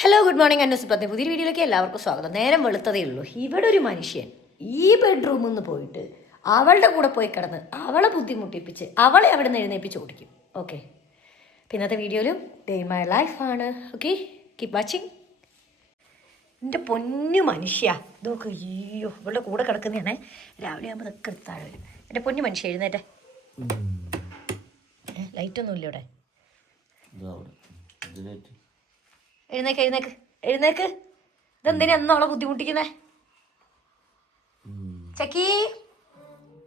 Hello good morning Anna's പത്നി പുതിയ വീഡിയോയിലേക്ക് എല്ലാവർക്കും സ്വാഗതം. നേരം വെളുത്തതേ ഉള്ളൂ. ഇവിടെ ഒരു മനുഷ്യൻ ഈ ബെഡ്റൂമിൽ നിന്ന് പോയിട്ട് അവളുടെ കൂടെ പോയി കിടന്ന് അവളെ ബുദ്ധിമുട്ടിപ്പിച്ച് അവളെ അവിടെ നിന്ന് എഴുന്നേപ്പിച്ച് ഓടിക്കും. ഓക്കെ പിന്നത്തെ വീഡിയോയിലും ഡേ മൈ ലൈഫാണ് ഓക്കെ കീപ് വാച്ചിങ് എന്റെ പൊന്നു മനുഷ്യ. ഇതൊക്കെ അയ്യോ ഇവളുടെ കൂടെ കിടക്കുന്നതാണ്. രാവിലെ ആകുമ്പോൾ ഇതൊക്കെ എടുത്ത് വരും. എന്റെ പൊന്നു മനുഷ്യ എഴുന്നേറ്റെ. ലൈറ്റൊന്നുമില്ല ഇവിടെ. എഴുന്നേക്ക് എഴുന്നേക്ക് എഴുന്നേക്ക്. ഇതെന്തിനാ എന്നും അവളെ ബുദ്ധിമുട്ടിക്കുന്നേ? ചക്കി.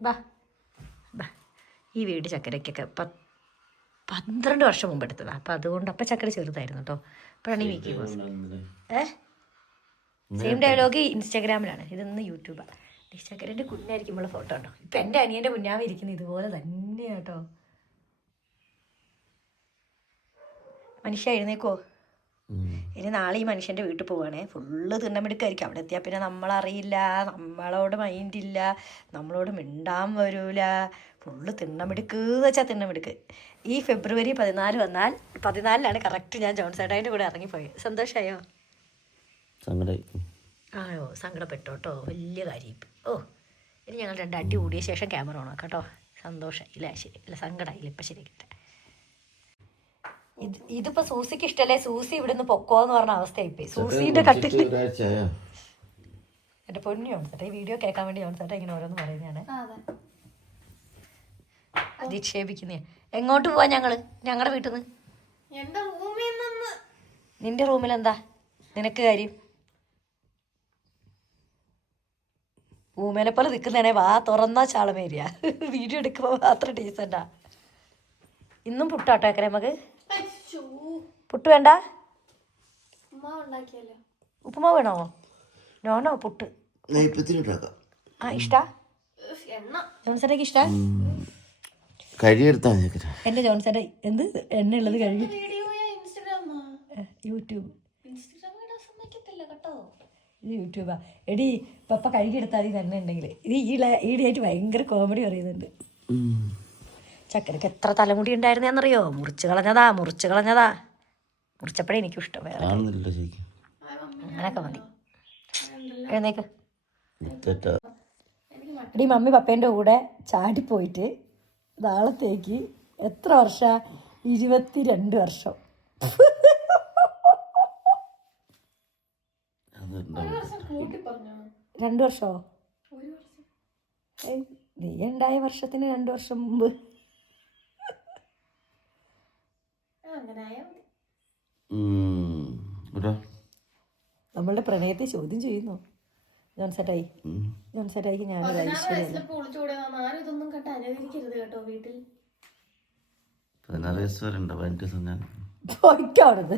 ബാ. ബാ. ഈ വീട് ചക്കരക്കൊക്കെ പ പന്ത്രണ്ട് വർഷം മുമ്പ് എടുത്തതാ. അപ്പം അതുകൊണ്ട് അപ്പം ചക്കര ചെറുതായിരുന്നു കേട്ടോ ഇപ്പോഴാണ് ഈ വീക്കി ബോസ് ഏ? സെയിം ഡയലോഗ് ഇൻസ്റ്റാഗ്രാമിലാണ്. ഇതൊന്ന് യൂട്യൂബാണ് ചക്കരന്റെ കുഞ്ഞായിരിക്കുമ്പോൾ ഫോട്ടോ ഉണ്ടോ ഇപ്പം എന്റെ അനിയന്റെ കുഞ്ഞാവ് ഇരിക്കുന്നത് ഇതുപോലെ തന്നെയാട്ടോ മനുഷ്യ എഴുന്നേക്കോ? ഇനി നാളെ ഈ മനുഷ്യന്റെ വീട്ടിൽ പോവുകയാണേ. ഫുള്ള് തിണ്ണമെടുക്കായിരിക്കും അവിടെ എത്തിയാൽ പിന്നെ നമ്മളറിയില്ല നമ്മളോട് മൈൻഡില്ല നമ്മളോട് മിണ്ടാൻ വരൂല. ഫുള്ള് തിണ്ണമെടുക്കെന്ന് വെച്ചാൽ തിണ്ണമെടുക്ക് ഈ ഫെബ്രുവരി പതിനാല് വന്നാൽ പതിനാലിലാണ് കറക്റ്റ് ഞാൻ ജോൺസേട്ടായിട്ട് കൂടെ ഇറങ്ങിപ്പോയത് സന്തോഷമായോ സങ്കടായി. ആയോ സങ്കടപ്പെട്ടു കേട്ടോ വലിയ കാര്യം. ഓ ഇനി ഞങ്ങൾ രണ്ട് അടി കൂടിയ ശേഷം ക്യാമറ ഓണാക്കാം കേട്ടോ സന്തോഷം ഇല്ല ശരി. ഇല്ല സങ്കടമായില്ല ഇപ്പം ശരിയാക്കിട്ടെ. ഇത് ഇതിപ്പോ സൂസിക്ക് ഇഷ്ടല്ലേ? സൂസി ഇവിടുന്ന് പൊക്കോന്ന് പറഞ്ഞ അവസ്ഥയായിപ്പോയി. സൂസിന്റെ കട്ടി ഒരാഴ്ചയായോ? എന്റെ പൊന്നു ജോൺസേട്ടാ ഈ വീഡിയോ കേൾക്കാൻ വേണ്ടി ജോൺസേട്ടാ ഇങ്ങനെ ഓരോന്ന് പറയുന്നതാണ്. അധിക്ഷേപിക്കുന്ന. എങ്ങോട്ട് പോവാ ഞങ്ങൾ? ഞങ്ങളുടെ വീട്ടിൽ നിന്ന്. നിന്റെ റൂമിൽ എന്താ നിനക്ക് കാര്യം? ഊമേനെ പോലെ നിൽക്കുന്നതാണേ വാ തുറന്നാ ചാളമേരിയ. വീഡിയോ എടുക്കുമ്പോൾ മാത്രം ഡീസന്റാ ഇന്നും പുട്ടാട്ടേക്കരെ നമുക്ക്? അയ്യോ പുട്ട് വേണ്ട? ഉമ്മ ഉണ്ടാക്കിയല്ലോ. ഉപ്പുമാവ് വേണോ? നോണോ പുട്ട്? ആ ഇഷ്ടാ? ഇഷ്ടാ? എന്റെ ജോൺസന്റെ എന്ത്? എണ്ണ ഉള്ളത് കഴുകി യൂട്യൂബ്. ഇത് യൂട്യൂബാ. എടി പപ്പ കഴുകിയെടുത്താൽ മതി തന്നെ ഉണ്ടെങ്കിൽ ഇത് ഈ ഈടായിട്ട് ഭയങ്കര കോമഡി പറയുന്നുണ്ട്. ചക്കരക്ക് എത്ര തലമുടി ഉണ്ടായിരുന്നെന്നറിയോ മുറിച്ച് കളഞ്ഞതാ മുറിച്ച് കളഞ്ഞതാ. മുറിച്ചപ്പോഴേ എനിക്കും ഇഷ്ടം വേറെ അങ്ങനൊക്കെ മതി. എഴുന്നേക്ക്. എടി മമ്മി പപ്പേന്റെ കൂടെ ചാടിപ്പോയിട്ട് നാളത്തേക്ക് എത്ര വർഷ? ഇരുപത്തി രണ്ട് വർഷം രണ്ട് വർഷമോ വർഷം നീ ഉണ്ടായ വർഷത്തിന് രണ്ട് വർഷം മുമ്പ് ആ, അങ്ങനെ ആയാ മതി ഒരു നമ്മളുടെ പ്രണയത്തെ ചോദ്യം ചെയ്യുന്നു. ജോൺസേട്ടായി ജോൺസേട്ടായിക്ക് ഞാനൊരു പതിനാറ് ഐശ്വര്യം വയസ്സിലപ്പോ ഒളിച്ചോടിയതാണ് ആരും ഇതൊന്നും കേട്ട് അനുകരിക്കരുത് കേട്ടോ വീട്ടിൽ. പതിനാറ് വയസ്സ് വരെ ഉണ്ടോ? പതിനെട്ട് ദിവസം ഞാൻ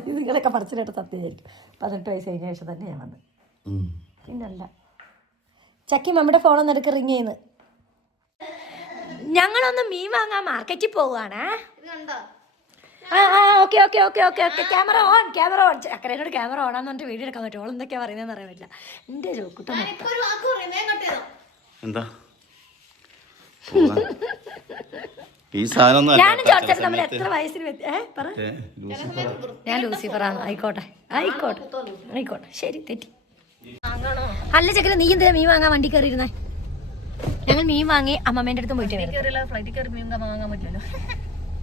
നിങ്ങളൊക്കെ പറച്ചിലായിട്ട് സത്യമായിരിക്കും. പതിനെട്ട് വയസ്സ് കഴിഞ്ഞ ശേഷം തന്നെ ഞാൻ വന്നത്. ഉം. പിന്നല്ല. ചക്കി മമ്മിയുടെ ഫോണൊന്നും എടുക്ക് റിങ് ചെയ്യുന്നു ഞങ്ങളൊന്ന് മീൻ വാങ്ങാൻ മാർക്കറ്റിൽ പോവുകയാണേ. ഇത് കണ്ടോ? ആ ആ okay okay okay okay okay. Camera on camera on ചക്കരയോട് camera on ആണെന്ന് പറഞ്ഞിട്ട് വീഡിയോ എടുക്കാൻ പറ്റും ഓൾ എന്തൊക്കെയാ പറയുന്നതെന്ന് അറിയാൻ പറ്റില്ല. പറയും. വേഗം എന്താ. ഈ സാധനം. ഞാനും ജോർജ് തമ്മിൽ എത്ര വയസ്സിന് പറ. ഞാൻ ലൂസിഫറാണ് ആയിക്കോട്ടെ. ആയിക്കോട്ടെ. ആയിക്കോട്ടെ. ശരി തെറ്റി. അല്ല ചക്കര നീ എന്തിനാ മീൻ വാങ്ങാൻ വണ്ടി കയറിയിരുന്നേ? ഞങ്ങൾ മീൻ വാങ്ങി അമ്മമ്മേന്റെ അടുത്ത് പോയിട്ട്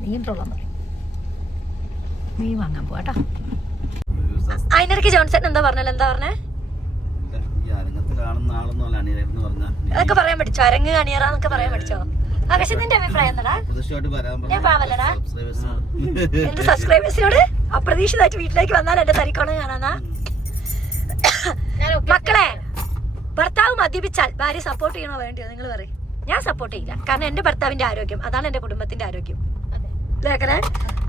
നീയും ട്രോളാൻ പറയും. മീൻ വാങ്ങാൻ പോവാട്ടോ ഒരു അതിനിടയ്ക്ക് ജോൺസൺ എന്താ പറഞ്ഞല്ലോ എന്താ പറഞ്ഞേ? അതൊക്കെ പറയാൻ പഠിച്ചോ? അരങ്ങ് കണിയറാന്നൊക്കെ പറയാൻ പഠിച്ചോ? ആകാശം നിന്റെ അഭിപ്രായം എന്താടാ? ഞാൻ പാവല്ലടാ. സബ്സ്ക്രൈബേഴ്സ് എന്റെ സബ്സ്ക്രൈബേഴ്സിനോട് അപ്രതീക്ഷിതമായിട്ട് വീട്ടിലേക്ക് വന്നാൽ എന്റെ തരിക്കോണം കാണാന്നാ മക്കളെ ഭർത്താവ് മദ്യപിച്ചാൽ ഭാര്യ സപ്പോർട്ട് ചെയ്യണോ വേണ്ടിയോ? നിങ്ങൾ പറയും. ഞാൻ സപ്പോർട്ട് ചെയ്യില്ല. കാരണം എന്റെ ഭർത്താവിന്റെ ആരോഗ്യം അതാണ് എന്റെ കുടുംബത്തിന്റെ ആരോഗ്യം. ലേഖനെ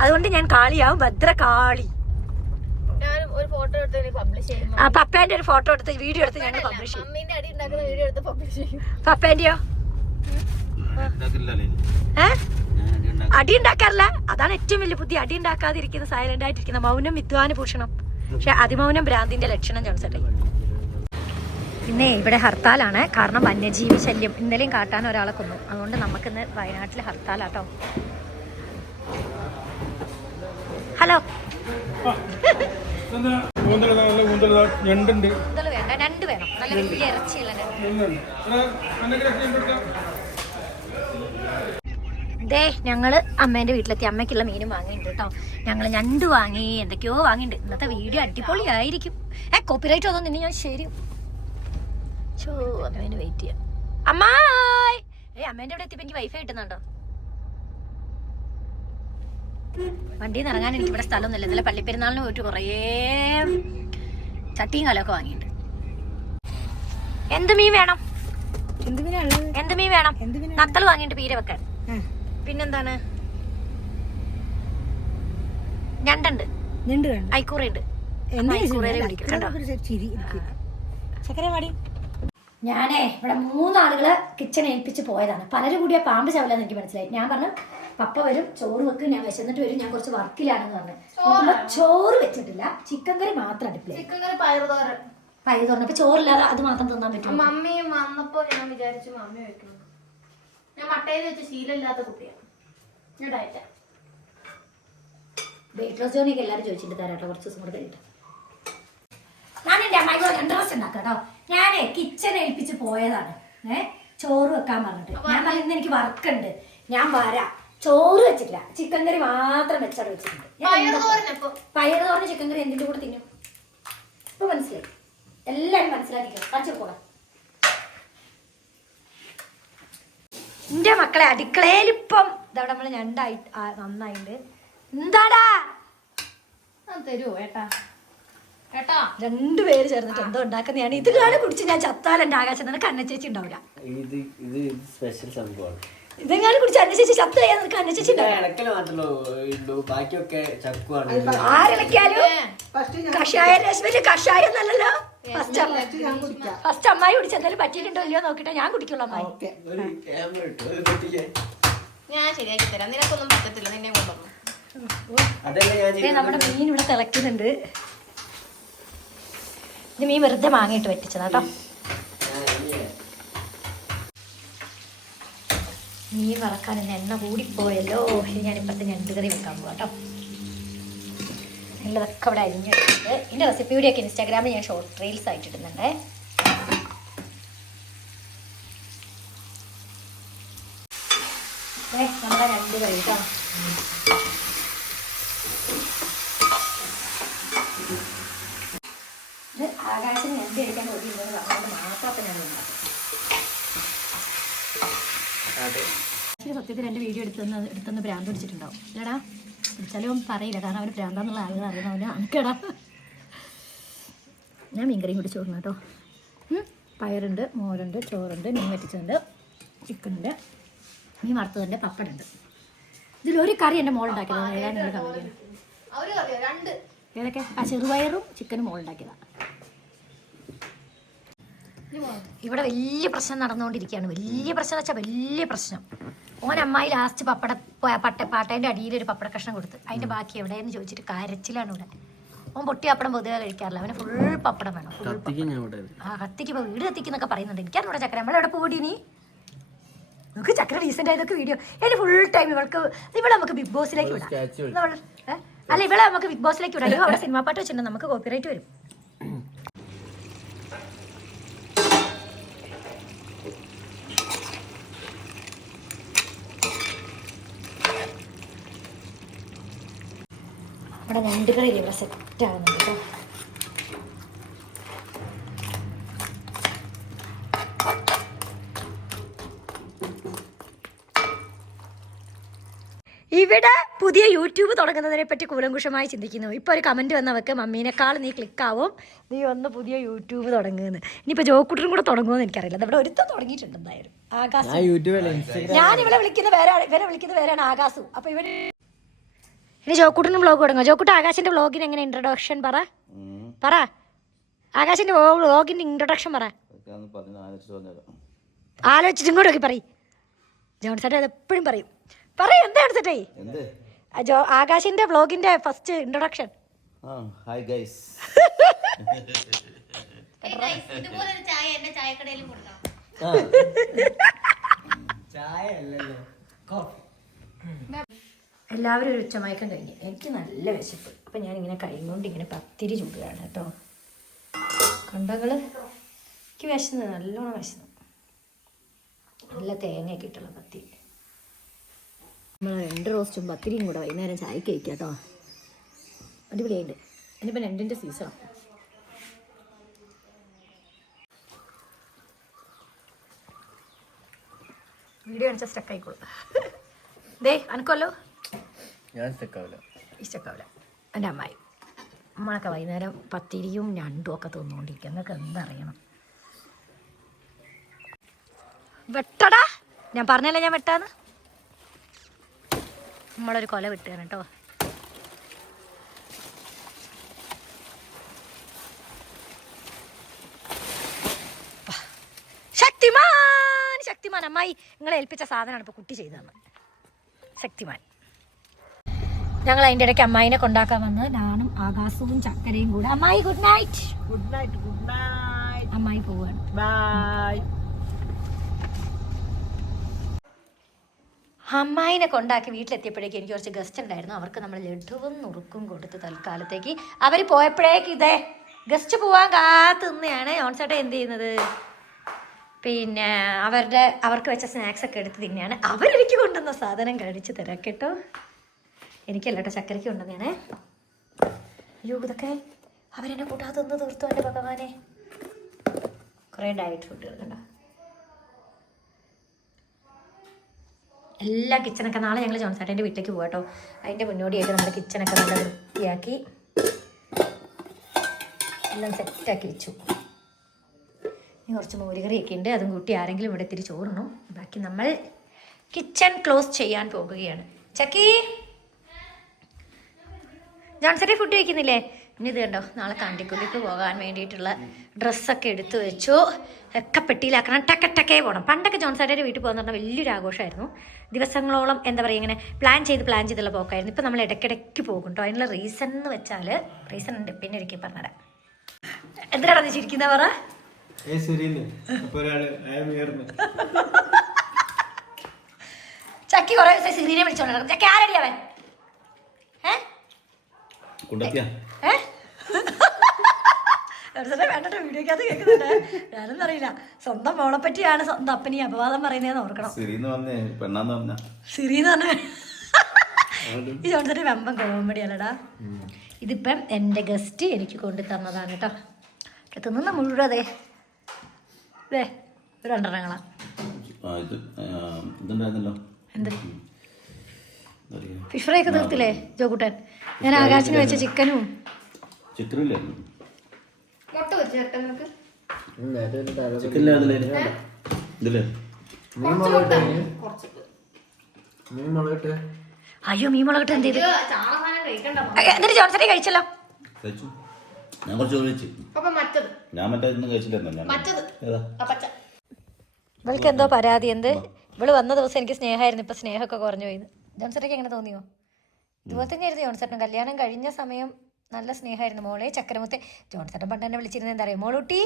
അതുകൊണ്ട് ഞാൻ കാളിയാവും ഭദ്രകാളി. ഞാൻ ഒരു ഫോട്ടോ എടുത്ത് പബ്ലിഷ് ചെയ്യും ആ പപ്പേന്റെ ഒരു ഫോട്ടോ എടുത്ത് വീഡിയോ എടുത്ത് ഞാൻ പബ്ലിഷ് ചെയ്യും. മമ്മീന്റെ അടി ഉണ്ടാക്കുന്ന വീഡിയോ എടുത്ത് പബ്ലിഷ് ചെയ്യും. പപ്പേന്റെയോ? അടി ഉണ്ടാക്കാറില്ല. അതാണ് ഏറ്റവും വലിയ ബുദ്ധി. അടി ഉണ്ടാക്കാതിരിക്കുന്ന സൈലന്റ് ആയിട്ടിരിക്കുന്ന മൗനം വിദ്വാന ഭൂഷണം പക്ഷെ അതിമൗനം ഭ്രാന്തിന്റെ ലക്ഷണം ജോൺസട്ടെ പിന്നെ ഇവിടെ ഹർത്താലാണ്. കാരണം വന്യജീവി ശല്യം. ഇന്നലെയും കാട്ടാൻ ഒരാളെ കൊന്നു. അതുകൊണ്ട് നമുക്കിന്ന് വയനാട്ടിൽ ഹർത്താലാട്ടോ. ഹലോ. ഞണ്ടുണ്ട്. വേണ്ട രണ്ട് വേണം. നല്ല വലിയ ഇറച്ചിയുള്ള ദേ ഞങ്ങൾ അമ്മേന്റെ വീട്ടിലെത്തി. അമ്മയ്ക്കുള്ള മീനും വാങ്ങിയിട്ടുണ്ട് കേട്ടോ. ഞങ്ങൾ ഞണ്ട് വാങ്ങി എന്തൊക്കെയോ വാങ്ങിയിട്ടുണ്ട്. ഇന്നത്തെ വീഡിയോ അടിപൊളിയായിരിക്കും. ഏ കോപ്പിറൈറ്റ് ഒന്നും നിന്നെ ഞാൻ ശരി. ചോ അമ്മേനെ വെയിറ്റ് ചെയ്യാം. അമ്മായി! ഏ അമ്മേന്റെ അവിടെ എത്തിയപ്പോ എനിക്ക് വൈഫൈ കിട്ടുന്നുണ്ടോ? വണ്ടിയിൽ നിന്ന് ഇറങ്ങാൻ എനിക്ക് ഇവിടെ സ്ഥലമൊന്നുമില്ല. ഇന്നലെ പള്ളിപ്പെരുന്നാളിന് പോയിട്ട് കുറേ ചട്ടിയും കലമൊക്കെ വാങ്ങിയിട്ടുണ്ട്. എന്ത് മീൻ വേണം? എന്ത് മീൻ വേണം? നത്തൽ വാങ്ങിയിട്ട് പീര വെക്കാൻ. പിന്നെന്താണ്? ഞണ്ടുണ്ട്. ഐക്കൂറയുണ്ട്. ഞാനേ ഇവിടെ മൂന്നാളുകളെ കിച്ചൺ ഏൽപ്പിച്ച് പോയതാണ്. പലരും കൂടിയ പാമ്പ് ചവലെന്ന് എനിക്ക് മനസ്സിലായി. ഞാൻ പറഞ്ഞു പപ്പ വരും ചോറ് വെക്ക് ഞാൻ വിശന്നിട്ട് വരും ഞാൻ കുറച്ച് വർക്കിലാണെന്ന് പറഞ്ഞു. നോക്കുമ്പോ ചോറ് വെച്ചിട്ടില്ല ചിക്കൻ കറി മാത്രം അടുപ്പില്ല ചിക്കൻ കറി പയറുതോരൻ പയ്യ തുറന്നപ്പോ ചോറില്ലാതെ അത് മാത്രം തിന്നാൻ പറ്റും മമ്മി വന്നപ്പോ ഞാൻ വിചാരിച്ചു മമ്മി വെക്കണം. ഞാൻ മട്ടയിൽ വെച്ച് ശീലമില്ലാത്ത കുട്ടിയാണ് ഞാൻ ഡയറ്റ് വെയിറ്റ് ലോസ് ജോണിയൊക്കെ എല്ലാവരും ചോദിച്ചിട്ട് തരാം കേട്ടോ കുറച്ച് ദിവസം കൂടെ കഴിഞ്ഞിട്ട്. ഞാൻ എന്റെ അമ്മായിക്ക് രണ്ടു ദിവസം ഉണ്ടാക്കാം കേട്ടോ. ഞാനേ കിച്ചൺ ഏൽപ്പിച്ച് പോയതാണ്. ഏഹ് ചോറ് വെക്കാൻ പറഞ്ഞിട്ട്. ഞാൻ പറഞ്ഞു ഇന്ന് എനിക്ക് വർക്കുണ്ട് ഞാൻ വരാം. ചോറ് വെച്ചിട്ടില്ല. ചിക്കൻ കറി മാത്രം വെച്ചാൽ വെച്ചിട്ടുണ്ട്. പയർ തോരൻ ചിക്കൻ കറി എന്തിന്റെ കൂടെ തിന്നും? ഇപ്പൊ മനസ്സിലായി. എല്ലാരും മനസ്സിലാക്കിക്കോ. കാണിച്ചോളാം എന്റെ മക്കളെ അടുക്കളയിൽ ഇപ്പം ഇതവിടെ നമ്മൾ രണ്ടായി നന്നായിണ്ട്. എന്താടാ? തരുവോ ഏട്ടാ. ഏട്ടാ. രണ്ടുപേര് ചേർന്നിട്ട് എന്തോ ഉണ്ടാക്കുന്നതാണ്. ഇത് കാണി കുടിച്ച് ഞാൻ ചത്താൽ എന്റെ ആകാശം നിനക്ക് അന്നച്ചേച്ചി ഉണ്ടാവില്ല. ഇത് ഇത് സ്പെഷ്യൽ സംഭവമാണ്. ഇതെങ്ങാനും കുടിച്ച് അന്വേഷിച്ച് ശബ്ദം ചെയ്യാൻ നിനക്ക് ഉള്ളൂ. ബാക്കിയൊക്കെ ആരിളക്കിയാലും കഷായ കഷായം ഫസ്റ്റ് ഫസ്റ്റ് അമ്മായി കുടിച്ച് എന്തായാലും പറ്റിയിട്ടുണ്ടോ ഇല്ലയോ നോക്കിട്ടെ ഞാൻ കുടിക്കുള്ളൂ അമ്മായി. ഒരു ക്യാമറ ഇട്ടു ഞാൻ ശരിയാക്കി തരാം. നിനക്കൊന്നും പറ്റത്തില്ല. നിന്നെ കൊണ്ടൊന്നും നമ്മുടെ മീൻ ഇവിടെ തിളക്കുന്നുണ്ട് ഇത് മീൻ വെറുതെ മാങ്ങിയിട്ട് വെട്ടിച്ചതാ കേട്ടോ മീൻ വറക്കാൻ ഇന്ന് എണ്ണ കൂടിപ്പോയല്ലോ. ഇനി ഞാൻ തന്നെ ഞണ്ട് കറി വെക്കാൻ പോവാം കേട്ടോ നല്ലതൊക്കെ അവിടെ അരിഞ്ഞെടുത്തിട്ട് എന്റെ റെസിപ്പി വീഡിയോ ഇൻസ്റ്റാഗ്രാമിൽ ഞാൻ ഷോർട്ട് റീൽസ് ആയിട്ട് ഇടുന്നുണ്ടേ. രണ്ട് കറി കേട്ടോ ആകാശം ഞണ്ട് എടുക്കാൻ ഒഴിയുണ്ടെന്ന് പറഞ്ഞുകൊണ്ട് മാത്രം അപ്പം ഞാൻ ഉണ്ടാക്കും. അതെ. സത്യത്തിൽ എന്റെ വീഡിയോ എടുത്തുനിന്ന് എടുത്തുനിന്ന് ഭ്രാന്ത് പിടിച്ചിട്ടുണ്ടാവും. ഇല്ലടാ പിടിച്ചാലും പറയില്ല കാരണം അവന് ഭ്രാന്താന്നുള്ള ആളുകൾ അറിയുന്നവന് അനക്കടാ. ഞാൻ മീൻകറിയും കൂടി ചോറിന് കേട്ടോ. പയറുണ്ട് മോരുണ്ട് ചോറുണ്ട് മീൻ വറ്റിച്ചുണ്ട് ചിക്കനുണ്ട് മീൻ വറുത്തതുണ്ട് പപ്പടുണ്ട് ഇതിലൊരു കറി എന്റെ മോളുണ്ടാക്കിയതാണ്. ഏതാണ് ഏതൊക്കെ? ആ ചെറുപയറും ചിക്കനും മോളുണ്ടാക്കിയതാണ് ഇവിടെ വലിയ പ്രശ്നം നടന്നുകൊണ്ടിരിക്കുകയാണ്. വലിയ പ്രശ്നം വെച്ചാൽ വലിയ പ്രശ്നം. ഓൻ അമ്മായി ലാസ്റ്റ് പപ്പട പട്ട പാട്ടേന്റെ അടിയിൽ ഒരു പപ്പട കഷ്ണം കൊടുത്ത്. അതിന്റെ ബാക്കി എവിടെയെന്ന് ചോദിച്ചിട്ട് കരച്ചിലാണ് ഇവിടെ. ഓൻ പൊട്ടി പപ്പടം പൊതുവെ കഴിക്കാറില്ല. അവന് ഫുൾ പപ്പടം വേണം. ആ കത്തിക്ക് ഇപ്പോൾ വീട് കത്തിക്കുന്നൊക്കെ പറയുന്നുണ്ട്. എനിക്കാണ് ഇവിടെ ചക്കര. നമ്മളെവിടെ പോടി നീ? നമുക്ക് ചക്കര റീസെന്റ് ആയതൊക്കെ വീഡിയോ എന്നെ ഫുൾ ടൈം ഇവൾക്ക് ഇവിടെ നമുക്ക് ബിഗ് ബോസിലേക്ക് വിടാം. അല്ല ഇവിടെ നമുക്ക് ബിഗ് ബോസിലേക്ക് വിടാം. അവിടെ സിനിമാ പാട്ട് വെച്ചിട്ടുണ്ടെങ്കിൽ നമുക്ക് കോപ്പിറൈറ്റ് വരും. ഇവിടെ കറി ഇവിടെ സെറ്റ് ആവുന്നുണ്ട് കേട്ടോ ഇവിടെ പുതിയ യൂട്യൂബ് തുടങ്ങുന്നതിനെ പറ്റി കൂലങ്കുഷമായി ചിന്തിക്കുന്നു. ഇപ്പൊ ഒരു കമന്റ് വന്നവർക്ക് മമ്മീനേക്കാൾ നീ ക്ലിക്കാവും നീ ഒന്ന് പുതിയ യൂട്യൂബ് തുടങ്ങുന്നു. ഇനിയിപ്പോ ജോക്കുട്ടനും കൂടെ തുടങ്ങുമെന്ന് എനിക്കറിയില്ല. ഇവിടെ ഒരുത്തം തുടങ്ങിയിട്ടുണ്ട് എന്തായാലും. ആകാശ്. ഞാൻ ഇവിടെ വിളിക്കുന്ന വേറെ ഇവരെ വിളിക്കുന്ന പേരാണ് ആകാശു. അപ്പോൾ ഇവർ ഇനി ജോക്കുട്ടിന് ബ്ലോഗ് തുടങ്ങും. ജോക്കുട്ട് ആകാശിന്റെ ബ്ലോഗിന് എങ്ങനെ ഇൻട്രൊഡക്ഷൻ പറ? പറ. ആകാശിന്റെ ബ്ലോഗിന്റെ ഇൻട്രൊഡക്ഷൻ പറ. ആലോചിച്ചിട്ട് ഇങ്ങോട്ട് നോക്കി പറയും. അത് എപ്പോഴും പറയും. പറയും എന്താ ജോൺസേട്ടേ എന്ത്? ജോ ആകാശിന്റെ ബ്ലോഗിന്റെ ഫസ്റ്റ് ഇൻട്രൊഡക്ഷൻ ആ ഹായ് ഗൈസ് ചായ അല്ലല്ലോ കോഫി എല്ലാവരും ഒരു ഉച്ചമയക്കം കഴിഞ്ഞ്. എനിക്ക് നല്ല വിശപ്പ്. അപ്പം ഞാനിങ്ങനെ കൈ കൊണ്ട് ഇങ്ങനെ പത്തിരി ചൂടുകയാണ് കേട്ടോ. കണ്ടങ്ങൾ എനിക്ക് വിശന്ന് നല്ലോണം വിശന്നു. നല്ല തേങ്ങയൊക്കെ ഇട്ടുള്ള പത്തിരി. നമ്മൾ രണ്ട് റോസ്റ്റും പത്തിരിയും കൂടെ വൈകുന്നേരം ചായക്ക് കഴിക്കാം കേട്ടോ. അടിപൊളിയായിട്ട് ഇനിയിപ്പോൾ രണ്ടിന്റെ സീസണാണ് വീഡിയോ കാണിച്ചാൽ സ്റ്റക്ക് ആയിക്കോളൂ. ദേ അനക്കല്ലോ? ഞാൻ സ്റ്റക്കാവില്ല ഇഷ്ടക്കാവില്ല. എന്റെ അമ്മായി. നമ്മളൊക്കെ വൈകുന്നേരം പത്തിരിയും ഞണ്ടും ഒക്കെ തിന്നുകൊണ്ടിരിക്കുക എന്നൊക്കെ എന്തറിയണം. വെട്ടടാ! ഞാൻ പറഞ്ഞല്ലേ ഞാൻ വെട്ടാന്ന്? നമ്മളൊരു കൊല വിട്ടുകയാണ് കേട്ടോ. ശക്തിമാൻ! ശക്തിമാൻ അമ്മായി നിങ്ങളെ ഏൽപ്പിച്ച സാധനമാണ് ഇപ്പോൾ കുട്ടി ചെയ്തതെന്ന്. ശക്തിമാൻ. ഞങ്ങൾ അതിന്റെ ഇടയ്ക്ക് അമ്മായിനെ കൊണ്ടാക്കാൻ വന്ന് ഞാനും ആകാശവും ചക്കരയും കൂടെ. അമ്മായി good night good night good night അമ്മായി പോവാണ്. ബൈ അമ്മായിനെ കൊണ്ടാക്കി വീട്ടിലെത്തിയപ്പോഴേക്കും എനിക്ക് കുറച്ച് ഗസ്റ്റ് ഉണ്ടായിരുന്നു. അവർക്ക് നമ്മൾ ലഡുവും നുറുക്കും കൊടുത്ത് തൽക്കാലത്തേക്ക്. അവർ പോയപ്പോഴേക്ക് ഇതേ ഗസ്റ്റ് പോവാൻ കാത്തു നിന്നെയാണ്. ഓൺസേട്ട എന്ത് ചെയ്യുന്നത്? പിന്നെ അവരുടെ അവർക്ക് വെച്ച സ്നാക്സ് ഒക്കെ എടുത്ത് തിന്നെയാണ് അവരെനിക്ക് കൊണ്ടുവന്ന സാധനം കഴിച്ച് തരാം കേട്ടോ. എനിക്കല്ല കേട്ടോ ചക്കരയ്ക്ക് കൊണ്ടുവന്നേണേ അയ്യോ ഇതൊക്കെ അവരെന്നെ കൂട്ടാതെ ഒന്ന് തീർത്തു എന്റെ ഭഗവാനെ. കുറേ ഡയറ്റ് ഫുഡുകൾ കണ്ടോ? എല്ലാ കിച്ചണൊക്കെ നാളെ ഞങ്ങൾ ജോൺസാട്ടേന്റെ വീട്ടിലേക്ക് പോകാം കേട്ടോ അതിന്റെ മുന്നോടിയായിട്ട് നമ്മുടെ കിച്ചണൊക്കെ നല്ല വൃത്തിയാക്കി എല്ലാം സെറ്റാക്കി വെച്ചു. ഇനി കുറച്ച് മോരുകറിയൊക്കെ ഉണ്ട്. അതും കൂട്ടി ആരെങ്കിലും ഇവിടെ ഇത്തിരി ബാക്കി നമ്മൾ കിച്ചൺ ക്ലോസ് ചെയ്യാൻ പോകുകയാണ്. ചക്കി! ജോൺസറി ഫുഡ് കഴിക്കുന്നില്ലേ? ഇനി ഇത് കണ്ടോ നാളെ കാണ്ടിക്കുള്ളിക്ക് പോകാൻ വേണ്ടിയിട്ടുള്ള ഡ്രസ്സൊക്കെ എടുത്തു വെച്ചു. ഒക്കെ പെട്ടിയിലാക്കണം. ടക്ക ടക്കേ പോകണം പണ്ടൊക്കെ ജോൺസാരിയുടെ വീട്ടിൽ പോകുന്ന പറഞ്ഞാൽ വലിയൊരു ആഘോഷമായിരുന്നു. ദിവസങ്ങളോളം എന്താ പറയുക ഇങ്ങനെ പ്ലാൻ ചെയ്ത് പ്ലാൻ ചെയ്തുള്ള പോക്കായിരുന്നു. ഇപ്പം നമ്മൾ ഇടയ്ക്കിടയ്ക്ക് പോകും കേട്ടോ. അതിനുള്ള റീസൺ എന്ന് വെച്ചാൽ റീസൺ ഉണ്ട്. പിന്നെ ഒരിക്കൽ പറഞ്ഞുതരാം. എന്തിനാണ് ചിരിക്കുന്ന പറ? ചക്കി കുറേ ദിവസം സിറീനെ വിളിച്ചോണ്ട് നടക്കും ചക്കി ആരടി അവൻ? കൊണ്ടെത്തിയാ ഏ? ഒരുത്തനെ വേണ്ടിട്ട് വീഡിയോക്കകത്ത് കേൾക്കുന്നുണ്ട്. ഞാനൊന്നും അറിയില്ല. സ്വന്തം മോളെ പറ്റിയാണ് സ്വന്തം അപ്പനി അപവാദം പറയുന്നതെന്ന് ഓർക്കണം. സിറിന്ന് വന്നേ പെണ്ണാന്ന് പറഞ്ഞ. സിറി എന്ന് പറഞ്ഞ ഈ ജോൺസന്റെ വെമ്പം കോമഡി അല്ലടാ ഇതിപ്പം എന്റെ ഗസ്റ്റ് എനിക്ക് കൊണ്ടു തന്നതാണ് കേട്ടോ തിന്നുന്ന മുഴുവൻ അതെ. ഇതേ രണ്ടെണ്ണങ്ങളാ എന്ത്? ഫിഷ് ഫ്രൈ ഒക്കെ തീർത്തില്ലേ ജോകുട്ടൻ? ഞാൻ ആകാശിന് വെച്ച ചിക്കനും. ചിക്കനില്ലായിരുന്നു മുട്ട വെച്ച് ചേർക്കാൻ നമുക്ക്. അയ്യോ മീൻ മുളകിട്ട് എന്ത് ചെയ്ത്? എന്നിട്ട് ജോൺസനെ കഴിച്ചല്ലോ. ഞാൻ കുറച്ച് ചോദിച്ചു ഞാൻ മറ്റേ ഇവൾക്ക് എന്തോ പരാതി എന്ത്? ഇവൾ വന്ന ദിവസം എനിക്ക് സ്നേഹമായിരുന്നു ഇപ്പൊ സ്നേഹമൊക്കെ കുറഞ്ഞു പോയി. ജോൺസേട്ടയ്ക്ക് എങ്ങനെ തോന്നിയോ? ഇതുപോലെ തന്നെയായിരുന്നു ജോൺസേട്ടൻ കല്യാണം കഴിഞ്ഞ സമയം നല്ല സ്നേഹമായിരുന്നു മോളെ. ചക്കരമുത്തെ ജോൺസേട്ടൻ പണ്ട് എന്നെ വിളിച്ചിരുന്നത് എന്താ പറയുക മോളൂട്ടി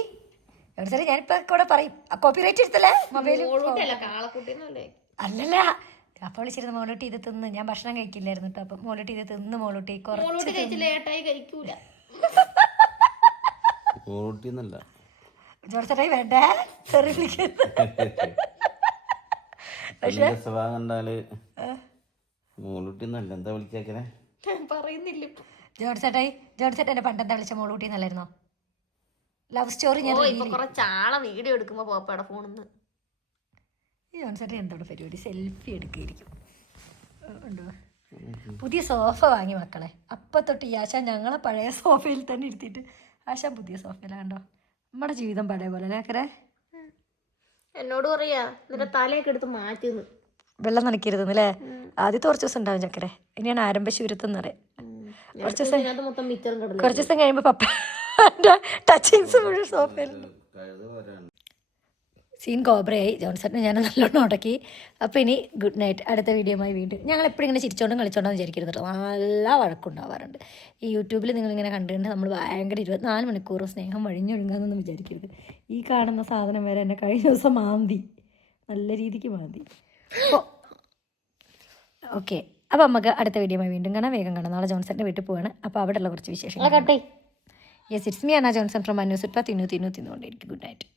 ജോൺസേട്ടൻ ഞാനിപ്പോ കൂടെ പറയും. Copy right എടുത്തല്ലേ? മൊബൈൽ അല്ലല്ല അപ്പൊ വിളിച്ചിരുന്നു മോളൂട്ടി ഇത് തിന്ന്. ഞാൻ ഭക്ഷണം കഴിക്കില്ലായിരുന്നു കേട്ടോ. അപ്പൊ മോളൂട്ടി ഇത് തിന്ന് മോളൂട്ടി കുറച്ച് ജോൺസേട്ടായി വേണ്ടേ ചെറിയ വിളിക്കുന്നത് പെണ്ണിന്റെ സ്വഭാവം നല്ല എന്താ വിളിച്ചേക്കനെ പറയുന്നില്ല. ഇപ്പൊ ജോൺസേട്ടായി ചേട്ടന്റെ എന്നെ പണ്ടെന്താ വിളിച്ച മോളൂട്ടി എന്നല്ലായിരുന്നോ ലവ് സ്റ്റോറി ഞാൻ ഓ ഇപ്പൊ വീഡിയോ എടുക്കുമ്പോ പോപ്പയുടെ ഫോണിന്ന്. ഈ ജോൺസേട്ടൻ എന്തോടെ പരിപാടി? സെൽഫി എടുക്കുകയായിരിക്കും. ഉണ്ടോ? പുതിയ സോഫ വാങ്ങി മക്കളെ. അപ്പം തൊട്ട് ഈ ആശ ഞങ്ങളെ പഴയ സോഫയിൽ തന്നെ ഇരുത്തിയിട്ട്. ആശ പുതിയ സോഫയിലാണ് കണ്ടോ? നമ്മുടെ ജീവിതം പഴയ പോലെ അല്ലേ എന്നോട് പറയാ നിന്റെ തലയൊക്കെ എടുത്ത് മാറ്റുന്നു. വെള്ളം നനയ്ക്കരുതെന്നല്ലേ? ആദ്യത്തെ കുറച്ച് ദിവസം ഉണ്ടാവും ചക്കരെ. ഇനിയാണ് ആരംഭ പറയാം. കുറച്ച് ദിവസം ഇതിനകത്ത് മൊത്തം മിച്ചറും കടല കുറച്ച് ദിവസം കഴിയുമ്പോൾ പപ്പ ടച്ചിങ്സ് മുഴുവൻ സോഫയിലുണ്ട് സീൻ കോബ്രയായി ജോൺസണിനെ ഞാൻ നല്ലോണം ഉടക്കി. അപ്പോൾ ഇനി ഗുഡ് നൈറ്റ് അടുത്ത വീഡിയോയുമായി വീണ്ടും. ഞങ്ങൾ എപ്പോഴും ഇങ്ങനെ ചിരിച്ചോണ്ടും കളിച്ചോണ്ടും വിചാരിക്കരുത് കേട്ടോ നല്ല വഴക്കുണ്ടാവാറുണ്ട് ഈ യൂട്യൂബിൽ നിങ്ങൾ ഇങ്ങനെ കണ്ടുകൊണ്ട് നമ്മൾ ഭയങ്കര ഇരുപത്തിനാല് മണിക്കൂർ സ്നേഹം വഴിഞ്ഞൊഴുങ്ങാന്നൊന്നും വിചാരിക്കരുത്. ഈ കാണുന്ന സാധനം വരെ എന്നെ കഴിഞ്ഞ ദിവസം മാന്തി. നല്ല രീതിക്ക് മാന്തി. ഓക്കെ അപ്പോൾ നമുക്ക് അടുത്ത വീഡിയോ വീണ്ടും കാണാം. വേഗം കാണാം. നാളെ ജോൺസന്റെ വീട്ടിൽ പോവാണ്. അപ്പോൾ അവിടെയുള്ള കുറച്ച് വിശേഷങ്ങൾ yes it's me Ana Johnson from അന്യൂസ് ഇപ്പൊ തിന്നു തിന്നു തിന്നുകൊണ്ടിരിക്കും ഗുഡ് നൈറ്റ്